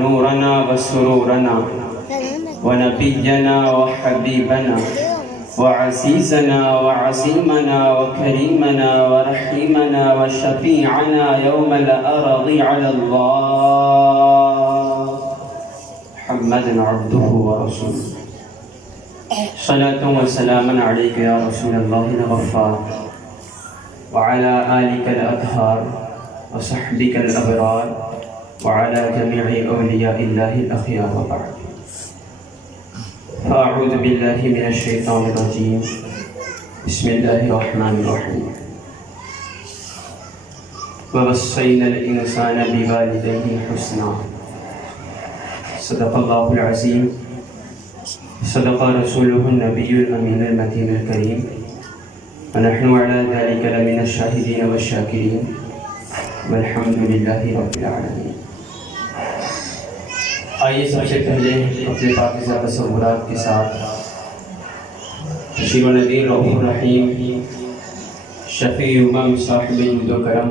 ونورنا وسرورنا ونبينا وحبيبنا وعزيزنا وعظيمنا وكريمنا ورحيمنا وشفيعنا يوم الأرض على الله محمد عبده ورسوله صلاة وسلاما عليك يا رسول الله الغفار وعلى آلك الأطهار وصحبك الأبرار وعلى جميع أولياء الله الأخيار وبعد فأعوذ بالله من الشيطان الرجيم بسم الله الرحمن الرحيم ووصينا الإنسان بوالديه حسنا صدق الله العظيم صدق رسوله النبي الأمين المتين الكريم ونحن على ذلك لمن الشاهدين والشاكرين والحمد لله رب العالمين. آئیے سب سے پہلے اپنے پاکیزہ تصورات کے ساتھ بشیر و نذیر رؤوف الرحیم شفیع امم صاحب جود و کرم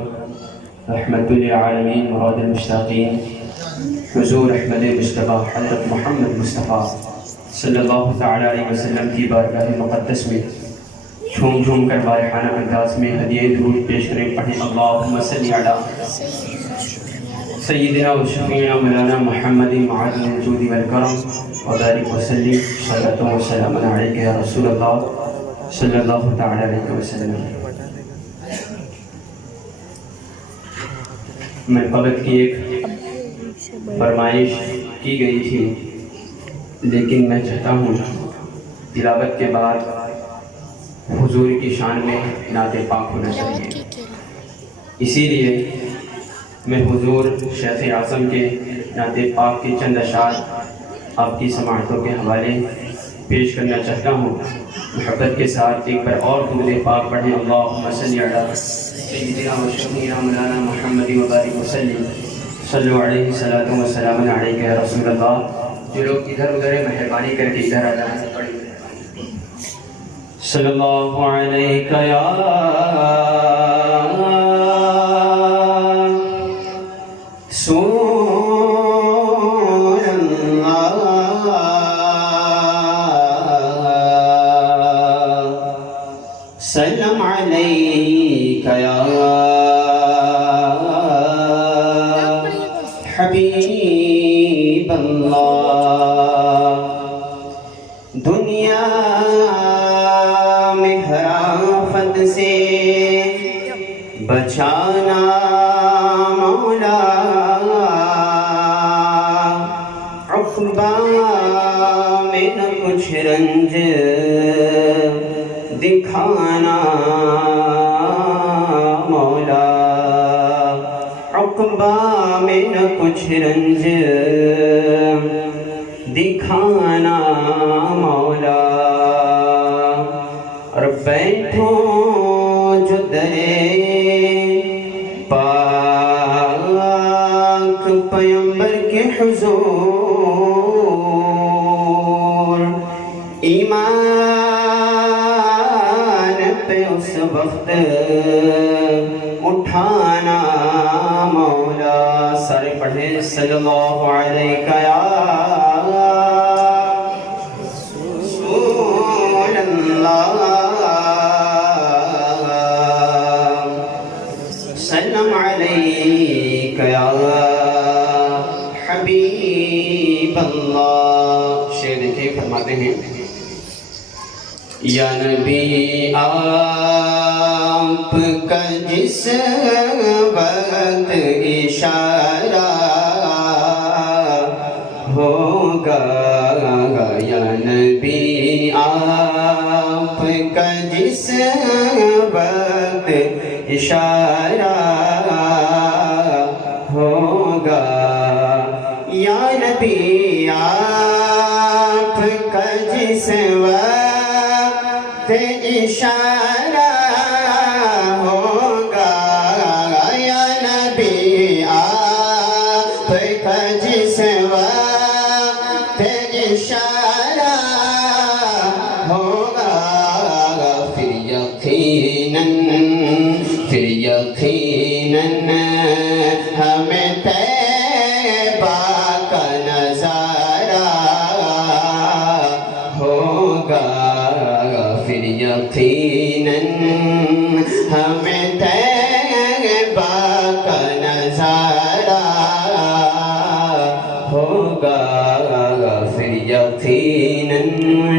رحمت للعالمین مراد المشتاقین حضور احمد مصطفیٰ حضرت محمد مصطفیٰ صلی اللہ تعالیٰ علیہ وسلم کی بارگاہ مقدس میں جھوم جھوم کر بارحانہ انداز میں ہدیہ درود پیش کریں. پڑھیں اللہم صلی علی سیدنا و شفیعنا مولانا محمد معدن الجود والکرم وبارک وسلم صلاۃ و سلام علیک یا رسول اللہ صلی اللہ تعالیٰ علیہ وسلم. منقبت کی ایک فرمائش کی گئی تھی، لیکن میں چاہتا ہوں تلاوت کے بعد حضور کی شان میں نعت پاک ہونا چاہیے. اسی لیے میں حضور شیخ اعظم کے نعت پاک کے چند اشعار آپ کی سماعتوں کے حوالے پیش کرنا چاہتا ہوں. محبت کے ساتھ ایک بار اور درود پاک پڑھیں اللہم صلی علی سیدنا و شفیعنا مولانا محمد وبارک وسلم صلو علیہ صلاۃ و سلام علیک یا رسول اللہ. جو لوگ ادھر ادھر ہیں مہربانی کر کے ادھر آ جائیں. صلی اللہ علیہ یا رسول اللہ سلام علیک یا حبیب اللہ. دنیا میں ہر آفت سے بچانا مولا، عقبہ میں نہ کچھ رنج دکھانا مولا، عقبہ میں نہ کچھ رنج دکھانا مولا. اور بیٹھو جو درے پاک پیغمبر کے حضور، ایمان پہ اس وقت اٹھانا مولا. سارے پڑھیں صلی اللہ علیہ یا رسول اللہ سلام علیک یا حبیب اللہ. شعر دیکھیں فرماتے ہیں یا نبی آپ کا جس وقت اشارہ ہوگا، یا نبی آپ کا جس وقت اشارہ ہوگا، یا نبی آپ کا جس وقت اشارہ ہوگا، یا نبی آپ کا جس وقت اشارہ ہوگا، پھر یقیناً ہمیں طیبہ کا ہمیں طیبہ کا نظارہ ہوگا پھر یقیناً.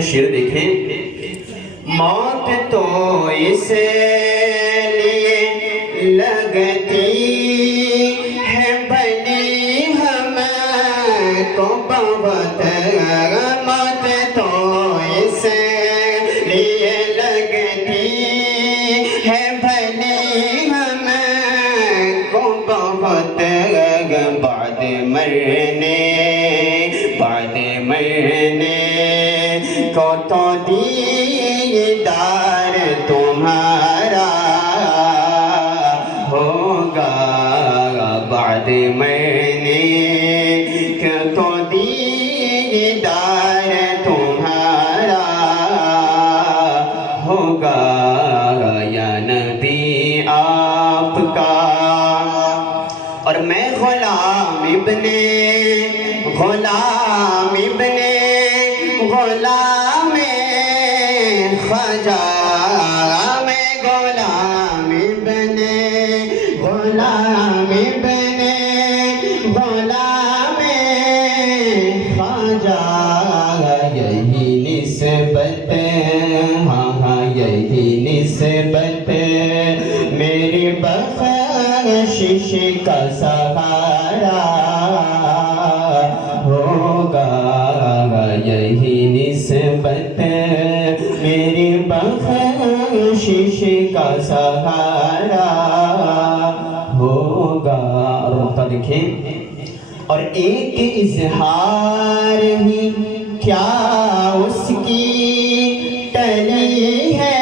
شعر دیکھیں. موت تو اس لیے لگتی ہے بلی ہم کو بہت. موت تو اس لیے لگتی ہے بلی ہم کو بہت. بعد مرنے کو تو دیدار تمہارا ہوگا. بعد مرنے کو تو دیدار تمہارا ہوگا. یا نبی آپ کا اور میں غلام ابن غلام خواجہ. میں غلام ابن خواجہ. یہی نسبت یہی نسبت میری بخشش کا سہارا ہوگا. یہی نسبت میری بخشش کا سہارا ہوگا. اور نقطہ دیکھیں. اور ایک اظہار ہی کیا اس کی ٹلی ہے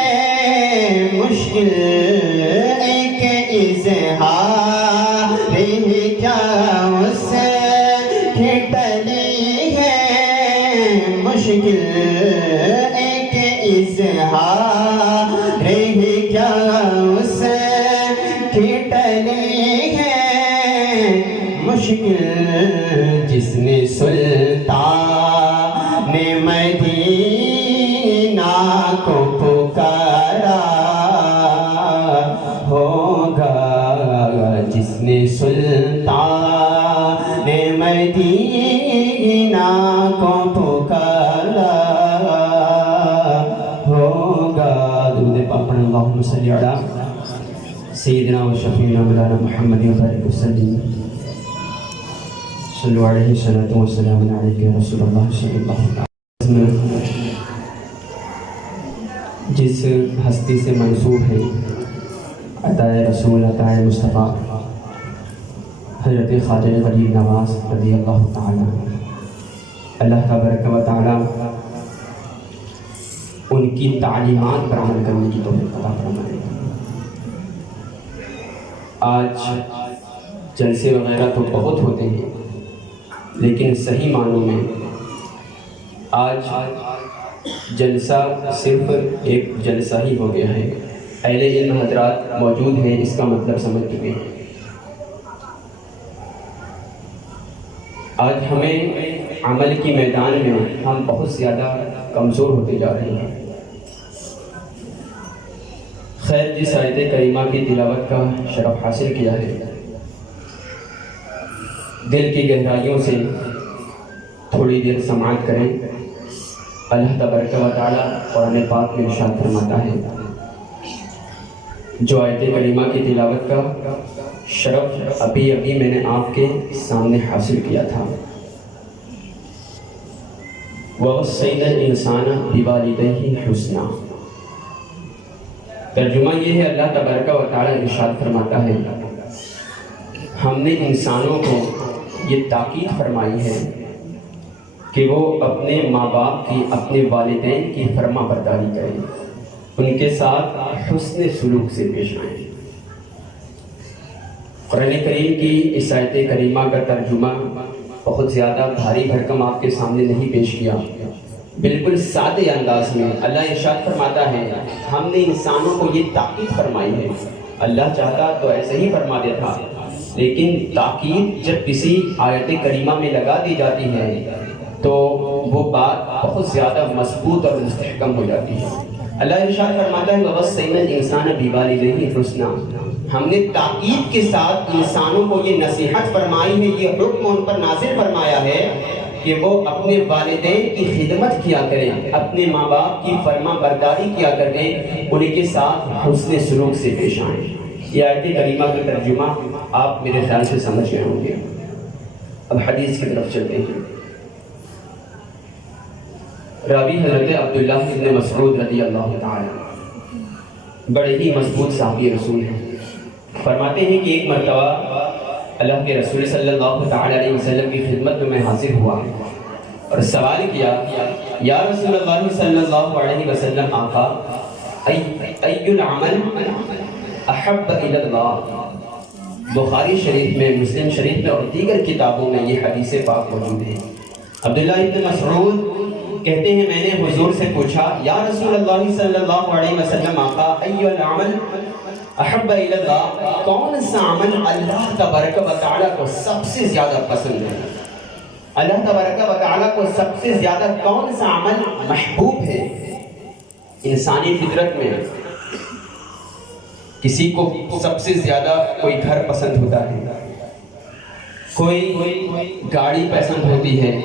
مشکل. ایک اظہار ہی کیا اس کی ٹلی ہے مشکل. ایک اظہار ہی کیا اس کی ٹلی ہے مشکل. جس نے سلطان مدینہ کو پکارا ہوگا. جس نے سلطان مدینہ کو پکارا ہوگا. درود پاک پڑھیں. اللہم صلی علی سیدنا و شفیعنا مولانا محمد وبارک وسلم. صلو علیہ الصلوۃ والسلام علیک یا رسول اللہ صلی اللہ علیہ وسلم. جس ہستی سے منسوب ہے عطائے رسول عطائے مصطفیٰ حضرت خواجہ غریب نواز رضی اللہ تعالیٰ. اللہ تبارک و تعالیٰ ان کی تعلیمات پر عمل کرنے کی توفیق عطا فرمائے. آج جلسے وغیرہ تو بہت ہوتے ہیں لیکن صحیح معنوں میں آج جلسہ صرف ایک جلسہ ہی ہو گیا ہے. اہل علم حضرات موجود ہیں، اس کا مطلب سمجھ چکے ہیں. آج ہمیں عمل کی میدان میں ہم بہت زیادہ کمزور ہوتے جا رہے ہیں. خیر، جس آیت کریمہ کی تلاوت کا شرف حاصل کیا ہے، دل کی گہرائیوں سے تھوڑی دیر سماعت کریں. اللہ تبارک و تعالیٰ قرآن پاک میں ارشاد فرماتا ہے، جو آیت کریمہ کی تلاوت کا شرف ابھی میں نے آپ کے سامنے حاصل کیا تھا. وَوَصَّيْنَا الْإِنسَانَ بِوَالِدَيْهِ حُسْنًا. ترجمہ یہ ہے، اللہ تبارک و تعالیٰ ارشاد فرماتا ہے، ہم نے انسانوں کو یہ تاکید فرمائی ہے کہ وہ اپنے ماں باپ کی، اپنے والدین کی فرما برداری کریں، ان کے ساتھ حسن سلوک سے پیش آئیں. قرآن کریم کی اس آیت کریمہ کا ترجمہ بہت زیادہ بھاری بھرکم آپ کے سامنے نہیں پیش کیا. بالکل سادے انداز میں اللہ ارشاد فرماتا ہے، ہم نے انسانوں کو یہ تاکید فرمائی ہے. اللہ چاہتا تو ایسے ہی فرما دیتا، لیکن تاکید جب کسی آیت کریمہ میں لگا دی جاتی ہے تو وہ بات بہت زیادہ مضبوط اور مستحکم ہو جاتی ہے. اللہ ارشاد فرماتا ہے وَوَصَّيْنَا الْإِنسَانَ بِوَالِدَيْهِ حُسْنًا، ہم نے تاکید کے ساتھ انسانوں کو یہ نصیحت فرمائی ہے، یہ حکم ان پر نازل فرمایا ہے کہ وہ اپنے والدین کی خدمت کیا کریں، اپنے ماں باپ کی فرما برداری کیا کریں، ان کے ساتھ حسن سلوک سے پیش آئیں۔ یہ آیت کریمہ کا ترجمہ آپ میرے خیال سے سمجھ گئے ہوں گے۔ اب حدیث کی طرف چلتے ہیں۔ راوی حضرت عبداللہ ابن مسعود رضی اللہ تعالی بڑے ہی مضبوط صحابی رسول ہیں، فرماتے ہیں کہ ایک مرتبہ اللہ کے رسول صلی اللہ تعالی علیہ وسلم کی خدمت میں حاضر ہوا اور سوال کیا، یا رسول اللہ صلی اللہ علیہ وسلم آقا، ای العمل احب الی اللہ۔ بخاری شریف میں، مسلم شریف میں اور دیگر کتابوں میں یہ حدیث پاک موجود ہے۔ عبداللہ ابن مسعود کہتے ہیں میں نے حضور سے پوچھا، یا رسول اللہ صلی اللہ علیہ وسلم آقا، ای العمل احب الی اللہ، کون سا عمل اللہ تبارک و تعالیٰ کو سب سے زیادہ پسند ہے؟ اللہ تبارک و تعالیٰ کو سب سے زیادہ کون سا عمل محبوب ہے؟ انسانی فطرت میں کسی کو سب سے زیادہ کوئی گھر پسند ہوتا ہے، کوئی گاڑی پسند ہوتی ہے،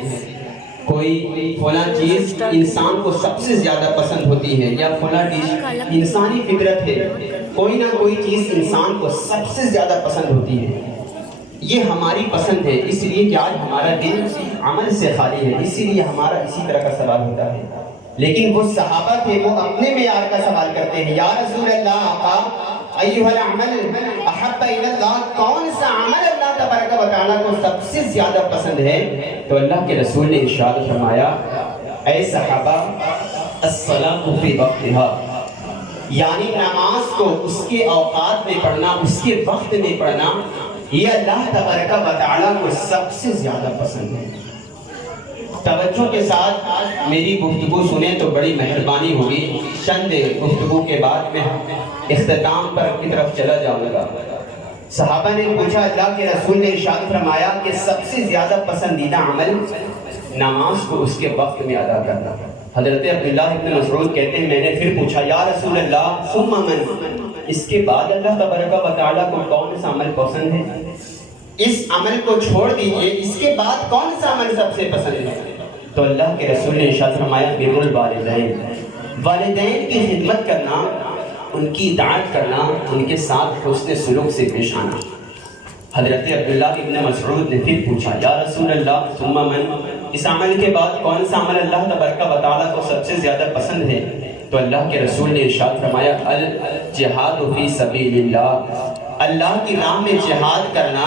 کوئی فلاں چیز انسان کو سب سے زیادہ پسند ہوتی ہے، یا فلاں چیز انسانی فطرت ہے، کوئی نہ کوئی چیز انسان کو سب سے زیادہ پسند ہوتی ہے۔ یہ ہماری پسند ہے، اس لیے کہ آج ہمارا دل عمل سے خالی ہے، اسی لیے ہمارا اسی طرح کا سوال ہوتا ہے۔ لیکن وہ صحابہ تھے، وہ اپنے معیار کا سوال کرتے ہیں، یا رسول اللہ آقا، ایھا العمل احب الی اللہ، کون سا عمل اللہ تبارک و تعالیٰ کو سب سے زیادہ پسند ہے؟ تو اللہ کے رسول نے ارشاد فرمایا، اے صحابہ، الصلاۃ فی وقتها، یعنی نماز کو اس کے اوقات میں پڑھنا، اس کے وقت میں پڑھنا، یہ اللہ تبارک و تعالیٰ کو سب سے زیادہ پسند ہے۔ توجہ کے ساتھ میری گفتگو سنیں تو بڑی مہربانی ہوگی۔ چند گفتگو کے بعد میں اختتام پر کی طرف چلا جاؤں گا۔ صحابہ نے پوچھا، اللہ کے رسول نے ارشاد فرمایا کہ سب سے زیادہ پسندیدہ عمل نماز کو اس کے وقت میں ادا کرنا۔ حضرت عبداللہ ابن مسعود کہتے ہیں میں نے پھر پوچھا، یا رسول اللہ ثم من، اس کے بعد اللہ تبارک و تعالیٰ کو کون سا عمل پسند ہے؟ اس عمل کو چھوڑ دیجئے، اس کے بعد کون سا عمل سب سے پسند ہے؟ تو اللہ کے رسول نے ارشاد فرمایا، بر الوالدین، والدین کی خدمت کرنا، ان کی اطاعت کرنا، ان کے ساتھ حسن سلوک سے پیش آنا۔ حضرت عبداللہ ابن مسعود نے پھر پوچھا، یا رسول اللہ ثم من، اس عمل کے بعد کون سا عمل اللہ تبارک و تعالیٰ کو سب سے زیادہ پسند ہے؟ تو اللہ کے رسول نے ارشاد فرمایا، الجہاد فی سبیل اللہ، اللہ کی راہ میں جہاد کرنا،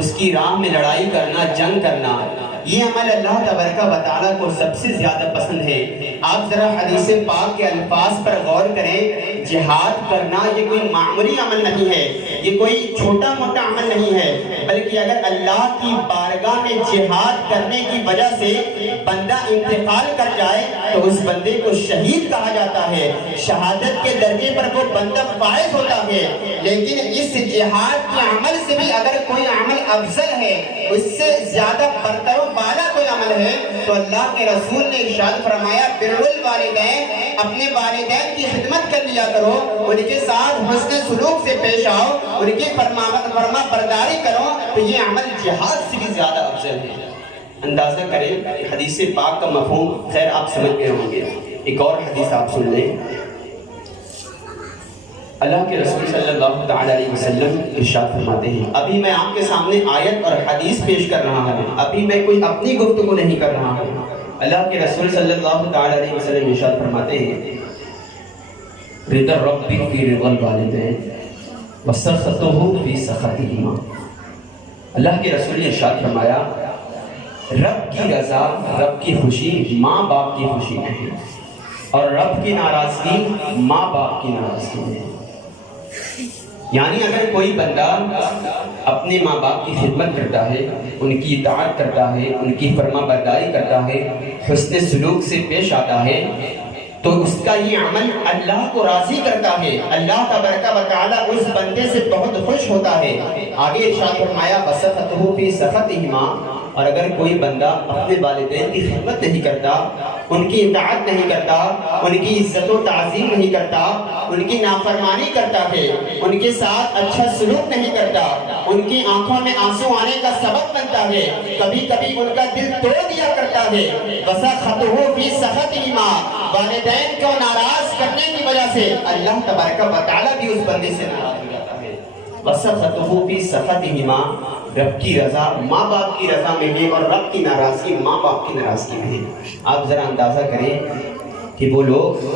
اس کی راہ میں لڑائی کرنا، جنگ کرنا، یہ عمل اللہ تبارک و تعالیٰ کو سب سے زیادہ پسند ہے۔ آپ ذرا حدیث پاک کے الفاظ پر غور کریں، جہاد کرنا یہ کوئی معمولی عمل نہیں ہے، یہ کوئی چھوٹا موٹا عمل نہیں ہے، بلکہ اگر اللہ کی بارگاہ میں جہاد کرنے کی وجہ سے بندہ انتقال کر جائے تو اس بندے کو شہید کہا جاتا ہے، شہادت کے درجے پر وہ بندہ فائز ہوتا ہے۔ لیکن اس جہاد کے عمل سے بھی اگر کوئی عمل افضل ہے، اس سے زیادہ برتر و بالا کوئی عمل ہے، تو اللہ کے رسول نے ارشاد فرمایا، بر الوالدین، اپنے والدین کی خدمت کر لیا کرو، ان کے ساتھ حسن سلوک سے پیش آؤ، ان کی فرما برداری کرو، تو یہ عمل جہاد سے بھی زیادہ افضل ہے۔ اندازہ کریں حدیث پاک کا مفہوم، خیر آپ سمجھ گئے ہوں گے۔ ایک اور حدیث آپ سن لیں، اللہ کے رسول صلی اللہ تعالی علیہ وسلم ارشاد فرماتے ہیں، ابھی میں آپ کے سامنے آیت اور حدیث پیش کر رہا ہوں، ابھی میں کوئی اپنی گفتگو نہیں کر رہا ہوں۔ اللہ کے رسول صلی اللہ تعالی علیہ وسلم ارشاد فرماتے ہیں، رضا الرب فی رضا الوالدین وسخطہ فی سخطہما، اللہ کے رسول نے ارشاد فرمایا، رب کی رضا، رب کی خوشی ماں باپ کی خوشی ہے، اور رب کی ناراضگی ماں باپ کی ناراضگی ہے۔ یعنی اگر کوئی بندہ اپنے ماں باپ کی خدمت کرتا ہے، ان کی اطاعت کرتا ہے، ان کی فرما برداری کرتا ہے، حسن سلوک سے پیش آتا ہے، تو اس کا یہ عمل اللہ کو راضی کرتا ہے، اللہ تبارک و تعالیٰ اس بندے سے بہت خوش ہوتا ہے۔ آگے ارشاد فرمایا، وسخطہ فی سخطہما، اور اگر کوئی بندہ اپنے والدین کی خدمت نہیں کرتا، ان کی اطاعت نہیں کرتا، ان کی عزت و تعظیم نہیں کرتا، ان کی نافرمانی کرتا ہے، ان کے ساتھ اچھا سلوک نہیں کرتا، ان کی آنکھوں میں آنسو آنے کا سبب بنتا ہے، کبھی کبھی ان کا دل توڑ دیا کرتا ہے، وَسَخَطُهُ فِي سَخَطِهِمَا، والدین کو ناراض کرنے کی وجہ سے اللہ تبارک و تعالیٰ بھی اس بندے سے ناراض ہو جاتا ہے۔ وَسَخَطُهُ فِي سَخَطِهِمَا، رب کی رضا ماں باپ کی رضا میں ہے اور رب کی ناراضگی ماں باپ کی ناراضگی میں ہے۔ آپ ذرا اندازہ کریں کہ وہ لوگ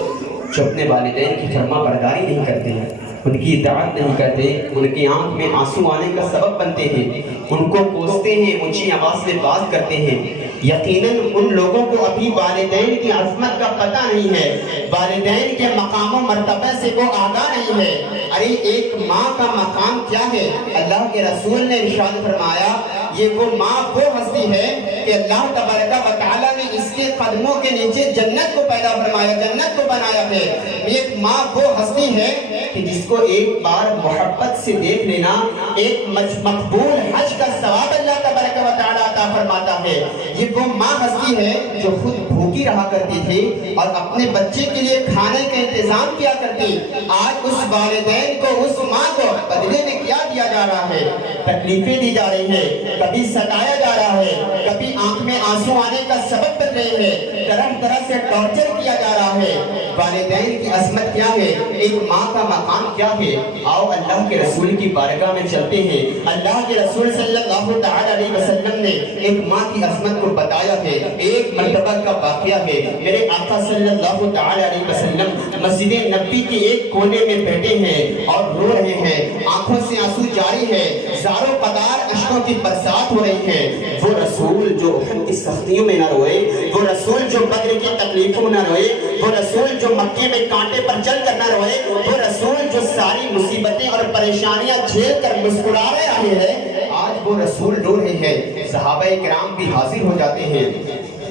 جو اپنے والدین کی فرما برداری نہیں کرتے ہیں، ان کی اطاعت نہیں کرتے، ان کی آنکھ میں آنسو آنے کا سبب بنتے ہیں، ان کو کوستے ہیں، اونچی آواز سے بات کرتے ہیں، یقیناً ان لوگوں کو ابھی والدین کی عظمت کا پتہ نہیں ہے، والدین کے مقام و مرتبہ سے وہ آگاہ نہیں ہے۔ ارے ایک ماں کا مقام کیا ہے؟ اللہ کے رسول نے ارشاد فرمایا، یہ وہ ماں وہ ہستی ہے کہ اللہ تبارک و تعالیٰ نے اس کے قدموں کے نیچے جنت کو پیدا فرمایا، جنت کو بنایا ہے۔ ایک ماں وہ ہستی ہے کہ جس کو ایک بار محبت سے دیکھ لینا ایک مقبول حج کا ثواب اللہ تبارک و تعالیٰ عطا فرماتا ہے۔ یہ وہ ماں ہستی ہے جو خود بھوکی رہا کرتی تھی اور اپنے بچے کے لیے کھانے کا انتظام کیا کرتی۔ آج اس والدین کو، اس ماں کو بدلے میں کیا دیا جا رہا ہے؟ تکلیفیں دی جا رہی ہیں، کبھی ستایا جا رہا ہے، کبھی آنکھ میں آنسو آنے کا سبب بن رہے ہیں، طرح طرح سے ٹارچر کیا جا رہا ہے۔ والدین کی عظمت کیا ہے؟ ایک ماں کا مقام کیا ہے؟ آؤ اللہ کے رسول کی بارگاہ میں چلتے ہیں۔ اللہ کے رسول صلی اللہ تعالی علیہ وسلم نے ایک ماں کی عظمت کو بتایا ہے۔ ایک مرتبہ کا واقعہ ہے، میرے آقا صلی اللہ تعالی علیہ وسلم مسجد نبی کے ایک کونے میں بیٹھے ہیں اور رو رہے ہیں، آنکھوں سے آنسو جاری ہے، زاروں قطار اشکوں کی برسات ہو رہی ہے۔ وہ رسول جو احد کی سختیوں میں نہ روئے، وہ رسول جو بدر کی تکلیفوں نہ روئے، وہ رسول جو مکے میں کانٹے پر چل کر نہ روئے، وہ رسول جو ساری مصیبتیں اور پریشانیاں جھیل کر مسکرا رہے ہیں، آج وہ رسول رو رہے ہیں۔ صحابہ کرام بھی حاضر ہو جاتے ہیں۔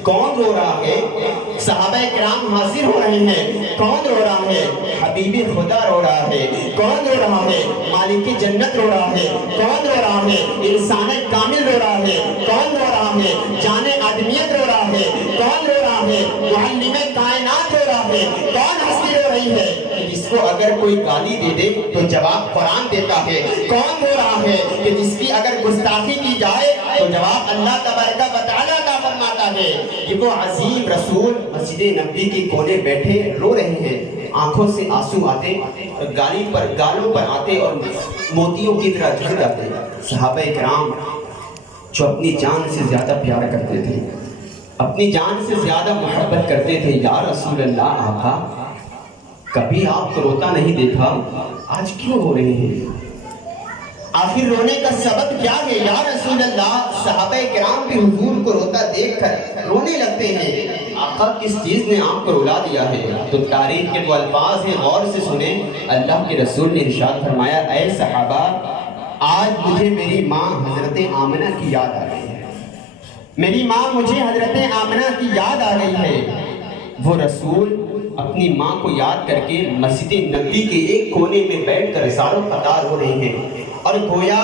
کون رو رہا ہے؟ صحابہ کرام حاضر ہو رہے ہیں۔ کون رو رہا ہے؟ حبیب خدا رو رہا ہے۔ کون رو رہا ہے؟ مالک جنت رو رہا ہے۔ کون رو رہا ہے؟ انسان کامل رو رہا ہے۔ کون رو رہا ہے؟ جان آدمیت رو رہا ہے۔ کون رو رہا ہے؟ معلم کائنات رو رہا ہے۔ کون ہستی رو رہی ہے؟ جس کو اگر کوئی گالی دے دے تو جواب قرآن دیتا ہے۔ کون رو رہا ہے کہ جس کی اگر گستاخی کی جائے تو جواب اللہ تبارک و تعالیٰ کا فرماتا ہے؟ یہ وہ عظیم رسول مسجد نبوی کے کونے بیٹھے رو رہے ہیں، آنکھوں سے آنسو آتے، گالوں پر آتے اور موتیوں کی طرح جھڑ جاتے۔ صحابہ کرام جو اپنی جان سے زیادہ پیار کرتے تھے، اپنی جان سے زیادہ محبت کرتے تھے، یا رسول اللہ آقا کبھی آپ کو روتا نہیں دیکھا، آج کیوں رو رہے ہیں؟ آخر رونے کا سبب کیا ہے یا رسول اللہ؟ صحابہ کرام بھی حضور کو روتا دیکھ کر رونے لگتے ہیں۔ آقا کس چیز نے آپ کو رلا دیا ہے؟ تو تاریخ کے وہ الفاظ ہیں، غور سے سنیں۔ اللہ کے رسول نے ارشاد فرمایا، اے صحابہ آج مجھے میری ماں حضرت آمنہ کی یاد آ رہی ہے، میری ماں مجھے حضرت آمنہ کی یاد آ رہی ہے۔ وہ رسول اپنی ماں کو یاد کر کے مسجد نبوی کے ایک کونے میں بیٹھ کر زاروں قطار ہو رہے ہیں اور گویا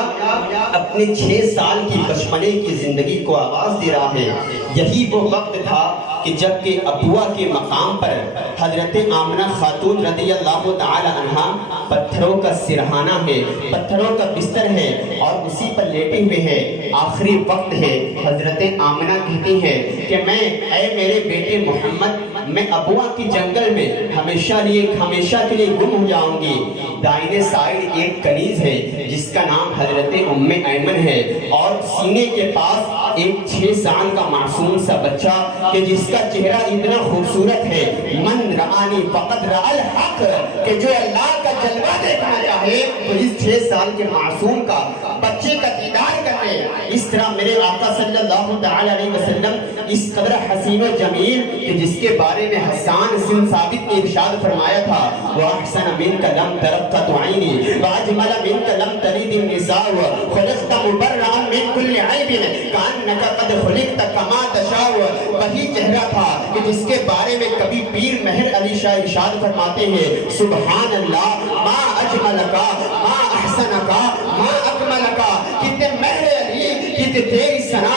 اپنے 6 سال کی بچپنے کی زندگی کو آواز دے رہا ہے۔ یہی وہ وقت تھا کہ جب کہ ابوا کے مقام پر حضرت آمنہ خاتون رضی اللہ تعالی عنہ پتھروں کا سرہانہ ہے، پتھروں کا بستر ہے اور اسی پر لیٹے ہوئے ہیں، آخری وقت ہے۔ حضرت آمنہ کہتی ہے کہ میں، اے میرے بیٹے محمد، میں ابوا کی جنگل میں ہمیشہ کے لیے گم ہو جاؤں گی۔ دائیں سائیڈ ایک کنیز ہے جس کا نام حضرت ام ایمن ہے اور سینے کے پاس ایک 6 سال کا معصوم سا بچہ کہ جس کا چہرہ اتنا خوبصورت ہے، من رآنی فقد رأى الحق، کہ جو اللہ کا جلوہ دیکھنا چاہے تو اس 6 سال کے معصوم کا، بچے کا دیدار کرے۔ اس طرح میرے آقا صلی اللہ تعالی علیہ وسلم اس قدر حسین و جمیل کہ جس کے بارے میں حسان سن ثابت نے ارشاد فرمایا تھا، وَأَحْسَنَ مِنْكَ لَمْ تَرَبْ قَطُ عَيْنِي وَأَجْمَلَ مِنْكَ لَمْ تَلِدِ النِّسَاءُ خُلِقْتَ مُبَرَّأً مِنْ كُلِّ عَيْبٍ كَأَنَّكَ قَدْ خُلِقْتَ كَمَا تَشَاءُ۔ وہی چہرہ تھا کہ جس کے بارے میں کبھی پیر مہر علی شاہ ارشاد فرماتے ہیں، سبحان اللہ ما اجملکا ما احسنکا ما اکملکا، کتنے مہر علی، کتنے تیری ثنا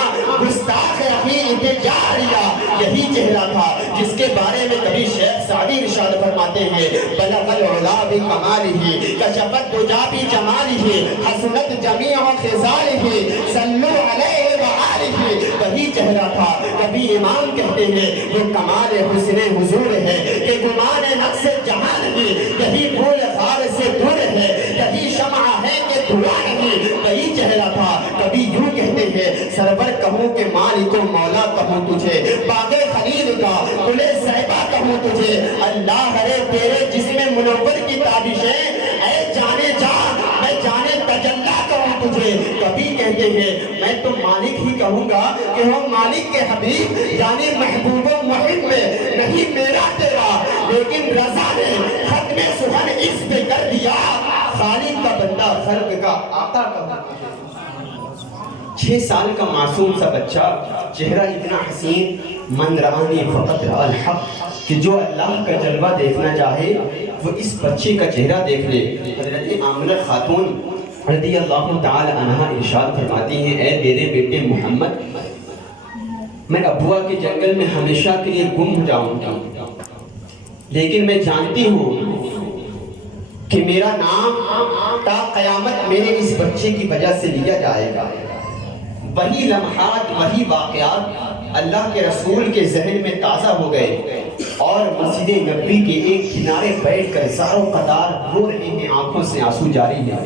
جاریہ، یہی چہرہ تھا جس کے بارے میں کبھی شیخ سعدی ارشاد فرماتے ہیں بلغ العلا بکمالہ کشف الدجی بجمالہ حسنت جمیع خصالہ صلوا علیہ وآلہ، وہی چہرہ تھا کبھی امام کہتے ہیں یہ کمال حسن حضور ہے کہ گمان نقص جہان نہیں، یہی پھول خار سے دور ہے، یہی شمع ہے کہ دھواں نہیں، وہی چہرہ تھا کبھی یوں کہتے ہیں سرور کہوں کہ مالک و مولا کہوں تجھے، باغ خلیل کا گل صحبہ کہوں تجھے، اللہ ہرے تیرے جسم منور کی تابشیں، اے جانے جا میں جانے تجلا کہوں تجھے، کبھی کہتے ہیں میں تو مالک ہی کہوں گا کہ ہم مالک کے حبیب یعنی محبوب و محب میں نہیں میرا تیرا، لیکن رضا نے ختم سخن اس پہ کر دیا خالق کا بندہ خلق کا آقا کا۔ 6 سال کا معصوم سا بچہ، چہرہ اتنا حسین، من رآنی فقط رأى الحق، کہ جو اللہ کا جلوہ دیکھنا چاہے وہ اس بچے کا چہرہ دیکھ لے۔ حضرت آمنہ خاتون رضی اللہ تعالی عنہ ارشاد فرماتی ہیں اے میرے بیٹے محمد، میں ابوا کے جنگل میں ہمیشہ کے لیے گم ہو جاؤں گا، لیکن میں جانتی ہوں کہ میرا نام تا قیامت میرے اس بچے کی وجہ سے لیا جائے گا۔ وہی لمحات، وہی واقعات اللہ کے رسول کے ذہن میں تازہ ہو گئے اور مسجد نبوی کے ایک کنارے بیٹھ کر زاروں قطار رو رہے ہیں، آنکھوں سے آنسو جاری ہیں۔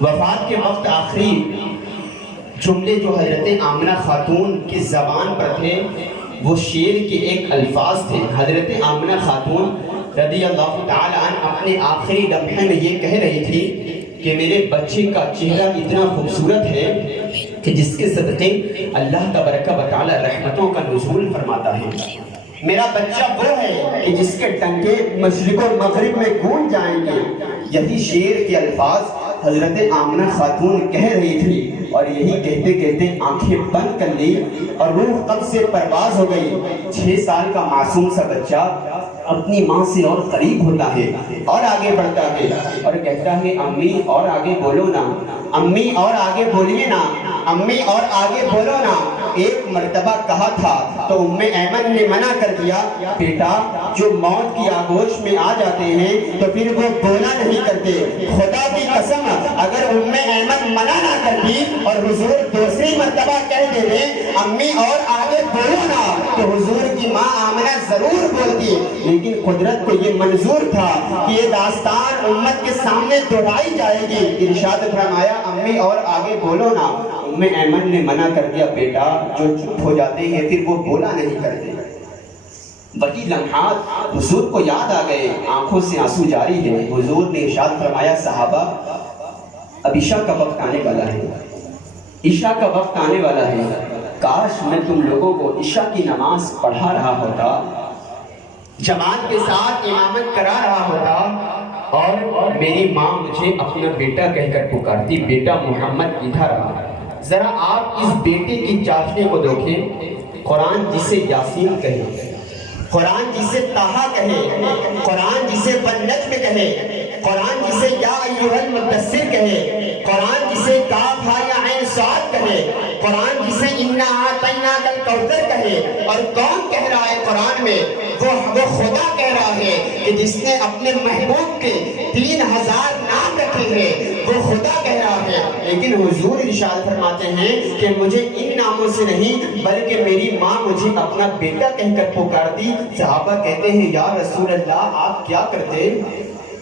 وفات کے وقت آخری جملے جو حضرت آمنہ خاتون کی زبان پر تھے وہ شعر کے ایک الفاظ تھے۔ حضرت آمنہ خاتون رضی اللہ تعالی عنہ اپنے آخری لمحے میں یہ کہہ رہی تھی کہ میرے بچے کا چہرہ اتنا خوبصورت ہے کہ جس کے صدقے اللہ تبارک و تعالی رحمتوں کا نزول فرماتا ہے۔ میرا بچہ وہ ہے کہ جس کے ٹنکے مشرق و مغرب میں گونج جائیں گے۔ یہی شعر کے الفاظ حضرت آمنہ خاتون کہہ رہی تھی اور یہی کہتے کہتے آنکھیں بند کر لی اور روح قبض سے پرواز ہو گئی۔ 6 سال کا معصوم سا بچہ اپنی ماں سے اور قریب ہوتا ہے اور آگے بڑھتا ہے اور کہتا ہے امی اور آگے بولو نا، امی اور آگے بولیے نا، امی اور آگے بولو نا۔ ایک مرتبہ کہا تھا تو ایمن نے منع کر دیا، بیٹا جو موت کی آغوش میں آ جاتے ہیں تو پھر وہ بولا نہیں کرتے۔ خدا کی قسم اگر ایمن منع نہ کرتی اور حضور دوسری مرتبہ کہہ دے امی اور آگے بولو نا تو حضور کی ماں آمنہ ضرور بولتی، لیکن قدرت کو یہ منظور تھا کہ یہ داستان امت کے سامنے دہرائی جائے گی۔ ارشاد فرمایا امی اور آگے بولو نا۔ ایمن نے منع کر دیا، بیٹا جو چپ ہو جاتے ہیں پھر وہ بولا نہیں کرتے۔ وہی لمحات حضور کو یاد آ گئے، آنکھوں سے آنسو جاری ہے۔ حضور نے ارشاد فرمایا صحابہ اب عشاء کا وقت آنے والا ہے، عشاء کا وقت آنے والا ہے، کاش میں تم لوگوں کو عشاء کی نماز پڑھا رہا ہوتا، جماعت کے ساتھ امامت کرا رہا ہوتا اور میری ماں مجھے اپنا بیٹا کہہ کر پکارتی، بیٹا محمد ادھر آ۔ ذرا آپ اس بیٹے کی چاشنی کو دیکھیں، قرآن جسے یاسین کہے، قرآن جسے طٰہٰ کہے، قرآن جسے والنجم کہے، قرآن جسے یا ایھا المدثر کہے، قرآن جسے کاف ہا یا عین صاد کہے، قرآن جسے انا اعطیناک الکوثر کہے، اور کون کہہ رہا ہے قرآن میں؟ وہ خدا کہہ رہا ہے کہ جس نے اپنے محبوب کے 3000 نام رکھے ہیں، وہ خدا کہہ رہا ہے۔ لیکن حضور ارشاد فرماتے ہیں کہ مجھے ان ناموں سے نہیں بلکہ میری ماں مجھے اپنا بیٹا کہہ کر پکارتی۔ صحابہ کہتے ہیں یا رسول اللہ آپ کیا کرتے؟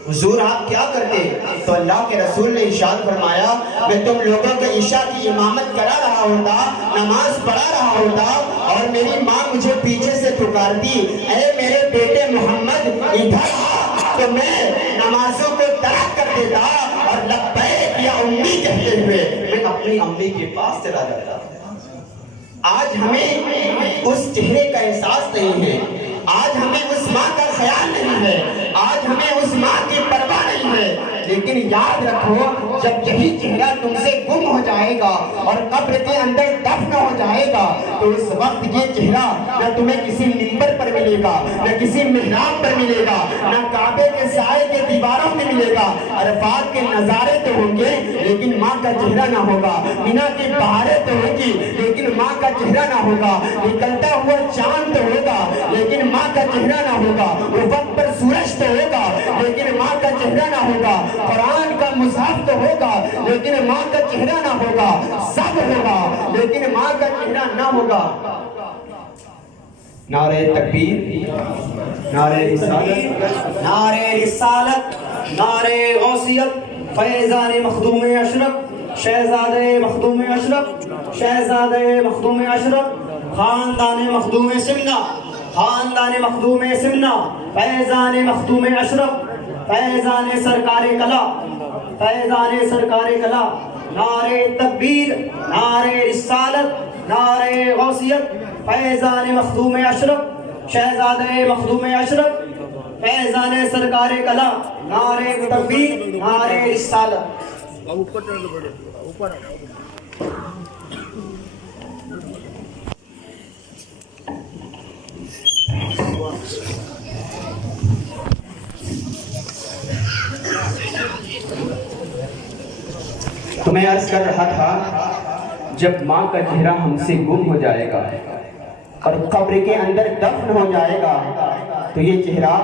حضور آپ کیا کرتے؟ تو اللہ کے رسول نے ارشاد فرمایا میں تم لوگوں کے عشاء کی امامت کرا رہا ہوتا، نماز پڑھا رہا ہوتا اور میری ماں مجھے پیچھے سے پکارتی اے میرے بیٹے محمد ادھر آ، تو میں نمازوں کو ترک کر دیتا اور لبیک یا امی کہتے ہوئے میں اپنی امی کے پاس چلا جاتا۔ آج ہمیں اس چہرے کا احساس نہیں ہے، آج ہمیں اس ماں کا خیال نہیں ہے، آج ہمیں اس ماں کی پرواہ نہیں ہے، لیکن یاد رکھو جب یہی چہرہ تم سے گم ہو جائے گا اور قبر کے اندر دفن ہو جائے گا تو اس وقت یہ چہرہ نہ تمہیں کسی منبر پر ملے گا، نہ کسی محراب پر ملے گا، نہ کعبے کے سائے کے دیواروں میں ملے گا۔ عرفات کے نظارے تو ہوں گے لیکن ماں کا چہرہ نہ ہوگا، مینا کی بہاریں تو ہوں گی لیکن ماں کا چہرہ نہ ہوگا، نکلتا ہوا چاند تو ہوگا لیکن ماں کا چہرہ نہ ہوگا، وقت پر سورج تو ہوگا لیکن ماں کا چہرہ نہ ہوگا، قرآن کا مصحف تو ہوگا لیکن ماں کا چہرہ نہ ہوگا، سب ہوگا لیکن ماں کا چہرہ نہ ہوگا۔ نعرہ تکبیر، نعرہ رسالت، نعرہ رسالت، نعرہ غوثیت، فیضان مخدوم اشرف، شہزادہ مخدوم اشرف، شہزادہ مخدوم اشرف، خاندان مخدوم سمنا، خاندان مخدوم سمنا، فیضان مخدوم اشرف، فیضان سرکار کلا، فیضان سرکار کلا، نعرہ تکبیر، نعرہ رسالت، نعرہ غوثیت، فیضان مخدوم اشرف، شہزادہ مخدوم اشرف، فیضان سرکار کلا، نعرہ تکبیر، نعرہ رسالت۔ تو میں عرض کر رہا تھا جب ماں کا چہرہ ہم سے گم ہو جائے گا اور قبر کے اندر دفن ہو جائے گا تو یہ چہرہ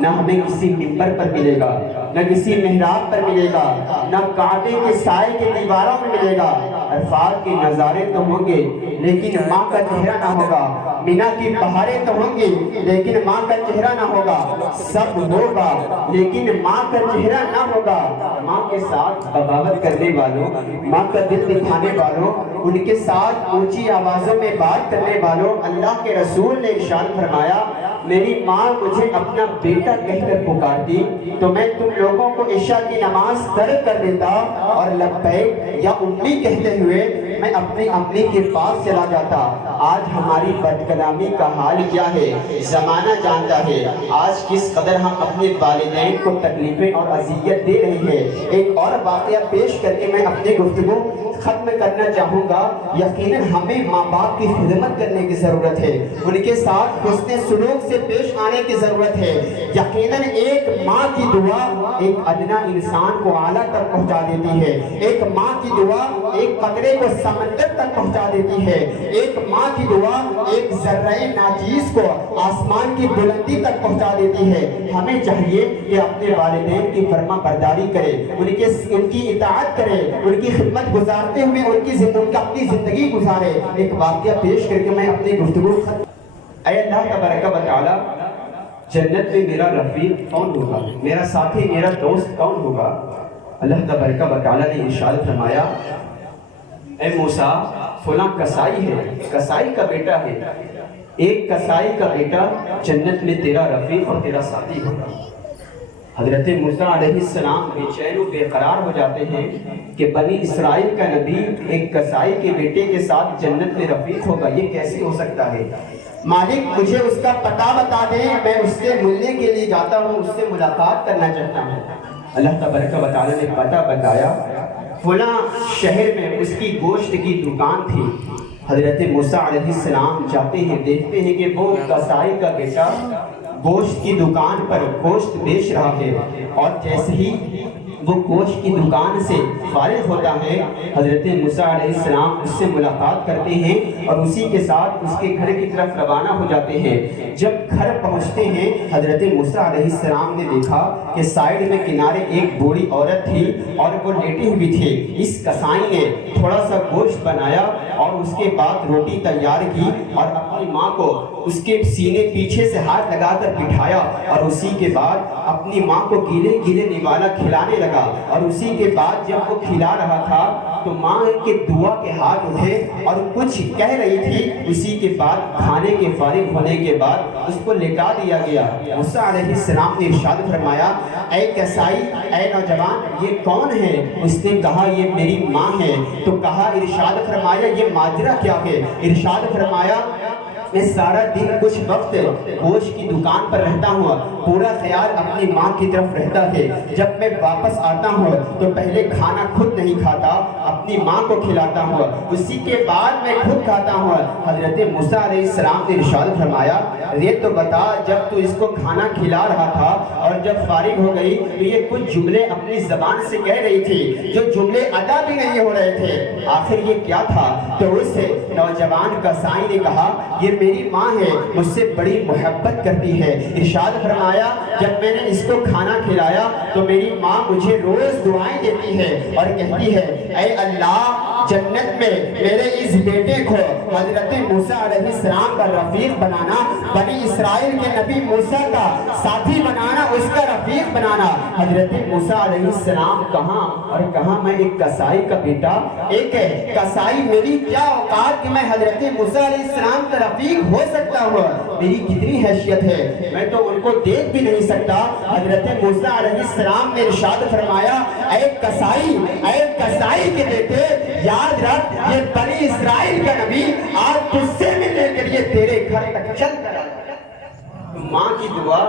نہ ہمیں کسی منبر پر ملے گا، نہ کسی محراب پر ملے گا، نہ کعبے کے سائے کے دیواروں میں ملے گا۔ عرفات کے نظارے تو ہوں گے لیکن ماں کا چہرہ نہ ہوگا، مینا کی بہاریں تو ہوں گی لیکن ماں کا چہرہ نہ ہوگا، سب ہوگا لیکن ماں کا چہرہ نہ ہوگا۔ ماں کے ساتھ بغاوت کرنے والوں، ماں کا دل دکھانے والوں، ان کے ساتھ اونچی آوازوں میں بات کرنے والوں، اللہ کے رسول نے ارشاد فرمایا میری ماں مجھے اپنا بیٹا کہہ کر پکارتی تو میں تم لوگوں کو عشاء کی نماز ترک کر دیتا اور لبیک یا امی کہتے ہوئے میں اپنی امی کے پاس چلا جاتا۔ آج ہماری بد کلامی کا حال کیا ہے زمانہ جانتا ہے، آج کس قدر ہم اپنے والدین کو تکلیفیں اور اذیت دے رہے ہیں۔ ایک اور واقعہ پیش کر کے میں اپنی گفتگو ختم کرنا چاہوں گا۔ یقیناً ہمیں ماں باپ کی خدمت کرنے کی ضرورت ہے، ان کے ساتھ حسن سلوک سے پیش آنے کی ضرورت ہے۔ یقیناً ایک ماں کی دعا ایک ادنا انسان کو اعلیٰ تک پہنچا دیتی ہے، ایک ماں کی دعا ایک قطرے کو سمندر تک پہنچا دیتی ہے، ایک ماں کی دعا ایک ذرہ ناچیز کو آسمان کی بلندی تک پہنچا دیتی ہے۔ ہمیں چاہیے کہ اپنے والدین کی فرما برداری کرے، ان کی اطاعت کرے، ان کی خدمت گزارتے ہوئے اپنی زندگی گزارے۔ ایک واقعہ پیش کر کے میں اپنی گفتگو ختم۔ اے اللہ تبارک و تعالی، جنت میں میرا رفیق کون ہوگا، میرا ساتھی، میرا دوست کون ہوگا؟ اللہ تبارک و تعالی نے ارشاد فرمایا اے موسیٰ فلاں کسائی ہے، کسائی کا بیٹا ہے، ایک کسائی کا بیٹا جنت میں تیرا رفیق اور تیرا ساتھی ہوگا۔ حضرت موسیٰ علیہ السلام بے چین و بے قرار ہو جاتے ہیں کہ بنی اسرائیل کا نبی ایک کسائی کے بیٹے کے ساتھ جنت میں رفیق ہوگا، یہ کیسے ہو سکتا ہے؟ مالک مجھے اس کا پتہ بتا دیں، میں اس سے ملنے کے لیے جاتا ہوں، اس سے ملاقات کرنا چاہتا ہوں۔ اللہ تبارک و تعالی نے پتہ بتایا، فلاں شہر میں اس کی گوشت کی دکان تھی۔ حضرت موسیٰ علیہ السلام جاتے ہیں، دیکھتے ہیں کہ وہ کسائی کا بیٹا گوشت کی دکان پر گوشت بیچ رہا ہے، اور جیسے ہی وہ گوشت کی دکان سے فارغ ہوتا ہے حضرت موسیٰ علیہ السلام اس سے ملاقات کرتے ہیں اور اسی کے ساتھ اس کے گھر کی طرف روانہ ہو جاتے ہیں۔ جب گھر پہنچتے ہیں حضرت موسیٰ علیہ السلام نے دیکھا کہ سائیڈ میں کنارے ایک بوڑھی عورت تھی اور وہ لیٹی ہوئی تھی۔ اس کسائی نے تھوڑا سا گوشت بنایا اور اس کے بعد روٹی تیار کی اور اپنی ماں کو اس کے سینے پیچھے سے ہاتھ لگا کر بٹھایا اور اسی کے بعد اپنی ماں کو گیلے گیلے نوالا کھلانے لگا، اور اسی کے بعد جب وہ کھلا رہا تھا تو ماں کے دعا کے ہاتھ اٹھے اور کچھ کہہ رہی تھی۔ اسی کے بعد کھانے کے فارغ ہونے کے بعد اس کو لٹا دیا گیا۔ موسیٰ علیہ السلام نے ارشاد فرمایا اے کسائی، اے نوجوان، یہ کون ہے؟ اس نے کہا یہ میری ماں ہے۔ تو کہا، ارشاد فرمایا یہ ماجرا کیا ہے؟ ارشاد فرمایا میں سارا دن کچھ وقت گوشت کی دکان پر رہتا ہوں پورا خیال اپنی ماں کی طرف رہتا ہے. جب میں واپس آتا ہوں تو پہلے کھانا خود نہیں کھاتا, اپنی ماں کو کھلاتا ہوں, اسی کے بعد میں خود کھاتا ہوں. حضرت موسیٰ علیہ السلام نے ارشاد فرمایا, یہ تو بتا جب تو اس کو کھانا کھلا رہا تھا اور جب فارغ ہو گئی تو یہ کچھ جملے اپنی زبان سے کہہ رہی تھی جو جملے ادا بھی نہیں ہو رہے تھے, آخر یہ کیا تھا؟ تو اس نوجوان قصائی نے کہا, یہ میری ماں ہے, مجھ سے بڑی محبت کرتی ہے. ارشاد فرمایا, جب میں نے اس کو کھانا کھلایا تو میری ماں مجھے روز دعائیں دیتی ہے اور کہتی ہے, اے اللہ جنت میں میرے اس بیٹے کو حضرت موسیٰ علیہ السلام کا رفیق بنانا, بنی اسرائیل کے نبی موسیٰ کا ساتھی بنانا, اس کا رفیق بنانا. حضرت موسیٰ علیہ السلام کہاں اور کہاں میں ایک قصائی کا بیٹا, ایک قصائی, میری کیا اوقات کہ میں حضرت موسیٰ علیہ السلام کا رفیق ہو سکتا ہوں, میری کتنی حیثیت ہے, میں تو ان کو دیکھ بھی نہیں سکتا. حضرت موسیٰ علیہ السلام نے ارشاد فرمایا, اے قصائی کے بیٹے, یاد رکھ یہ بنی اسرائیل کا نبی آج تجھ سے ملنے کے لیے تیرے گھر تک چل کر آیا. ماں کی دعا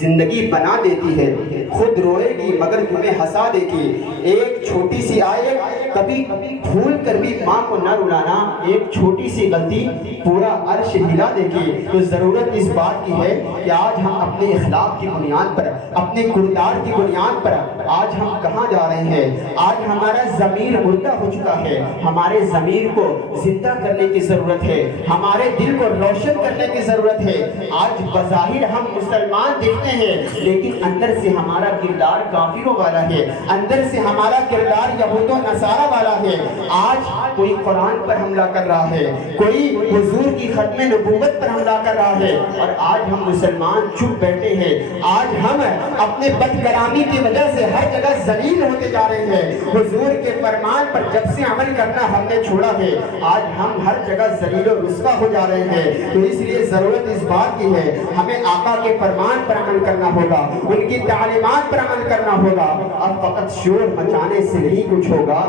زندگی بنا دیتی ہے, خود روئے گی مگر تمہیں ہنسا دے گی. ایک چھوٹی سی آیت, کبھی بھول کر بھی ماں کو نہ رلانا, ایک چھوٹی سی غلطی پورا عرش ہلا دے گی. تو ضرورت اس بات کی ہے کہ آج ہم اپنے اخلاق کی بنیاد پر, اپنے کردار کی بنیاد پر آج ہم کہاں جا رہے ہیں. آج ہمارا ضمیر مردہ ہو چکا ہے, ہمارے ضمیر کو زندہ کرنے کی ضرورت ہے, ہمارے دل کو روشن کرنے کی ضرورت ہے. آج بظاہر ہم مسلمان دیکھتے ہیں لیکن اندر سے ہمارا کردار کافروں والا ہے, اندر سے ہمارا کردار یہود و نصارہ والا ہے. آج کوئی قرآن پر حملہ کر رہا ہے, کوئی حضور کی ختم نبوت پر حملہ کر رہا ہے, اور آج ہم مسلمان چپ بیٹھے ہیں. آج ہم اپنے بدکلامی کی وجہ سے ہر جگہ ذلیل ہوتے جا رہے ہیں. حضور کے فرمان پر جب سے عمل کرنا ہم نے چھوڑا ہے, آج ہم ہر جگہ ذلیل و رسوا ہو جا رہے ہیں. تو اس لیے ضرورت اس بات کی ہے, ہمیں آقا کے فرمان پر عمل کرنا ہوگا, ان کی تعلیمات پر عمل کرنا ہوگا. اب فقط شور مچانے سے نہیں کچھ ہوگا,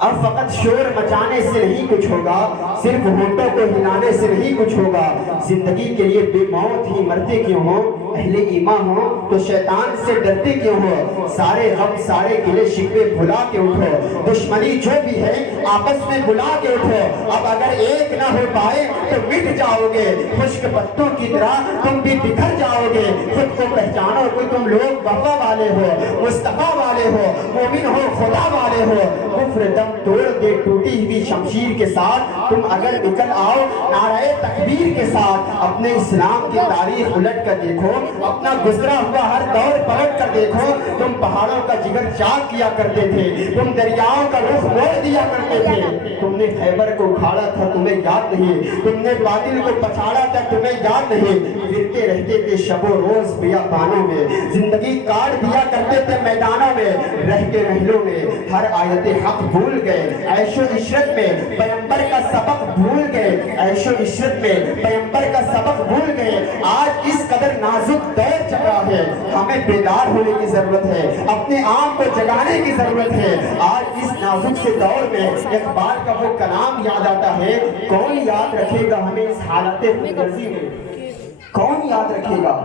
اب فقط شور مچانے سے نہیں کچھ ہوگا, صرف ہونٹوں کو ہلانے سے نہیں کچھ ہوگا. زندگی کے لیے بے موت ہی مرتے کیوں ہو, اہل ایمان ہو تو شیطان سے ڈرتے کیوں ہو. سارے غم سارے گلے شکوے بھلا کے اٹھو, دشمنی جو بھی ہے آپس میں بلا کے اٹھو. اب اگر ایک نہ ہو پائے تو مٹ جاؤ گے, خشک پتوں کی طرح تم بھی بکھر جاؤ گے. خود کو پہچانو کہ تم لوگ وفا والے ہو, مصطفیٰ والے ہو, مومن ہو, خدا والے ہو. کفر دم توڑ کے ٹوٹی ہوئی شمشیر کے ساتھ تم اگر نکل آؤ نعرہ تکبیر کے ساتھ. اپنے اسلام کی تاریخ الٹ کر دیکھو, اپنا گزرا ہوا ہر دور پلٹ کر دیکھو. تم پہاڑوں کا جگر چاک کیا کرتے تھے, تم دریاؤں کا رخ موڑ دیا کرتے تھے. تم نے خیبر کو اکھاڑا تھا تمہیں یاد نہیں, تم نے باطل کو پچھاڑا تھا تمہیں یاد نہیں. پھرتے رہتے تھے شب و روز بیابانوں میں, زندگی کاٹ دیا کرتے تھے میدانوں میں. رہ کے محلوں میں ہر آیت حق بھول گئے, عیش و عشرت میں پیغمبر کا سبق بھول گئے, عیش و عشرت میں پیغمبر کا سبق بھول گئے. آج اس قدر نازک دور چل رہا ہے, ہمیں بیدار ہونے کی ضرورت ہے, اپنے آپ کو جگانے کی ضرورت ہے. آج اس نازک سے دور میں اقبال کا وہ کلام یاد آتا ہے, کون یاد رکھے گا ہمیں اس حالت خود غرضی میں, کون یاد رکھے گا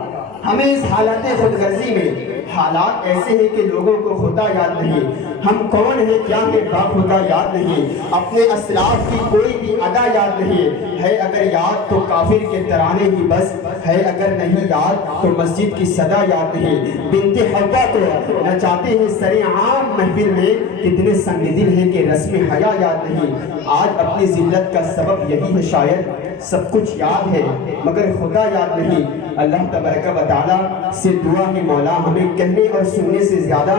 ہمیں اس حالت خود غرضی میں. حالات ایسے ہیں کہ لوگوں کو خدا یاد نہیں, ہم کون ہیں کیا کہ باپ خدا یاد نہیں, اپنے اسلاف کی کوئی بھی ادا یاد نہیں ہے. اگر یاد تو کافر کے ترانے ہی بس ہے, اگر نہیں یاد تو مسجد کی صدا یاد نہیں. بنت حوا کو نچاتے ہیں سر عام محفل میں, کتنے سنگ دل ہیں کہ رسم حیا یاد نہیں. آج اپنی ذلت کا سبب یہی ہے, شاید سب کچھ یاد ہے مگر خدا یاد نہیں. اللہ تبارک و تعالی سے دعا ہے مولا ہمیں کہنے اور سننے سے زیادہ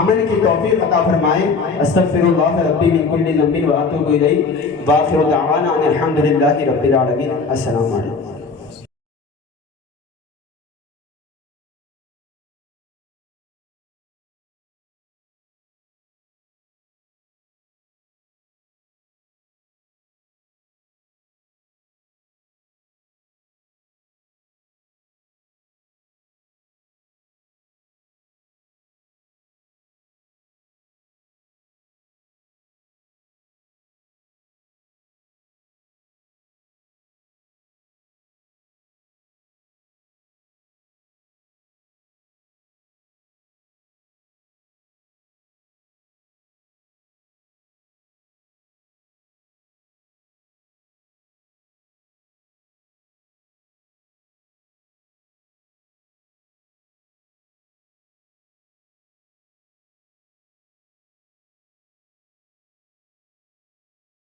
عمل کی توفیق عطا فرمائے. استغفر اللہ ربی من کل ذنب و اتوب الیہ, وآخر دعوانا ان الحمد للہ رب العالمین. السلام علیکم.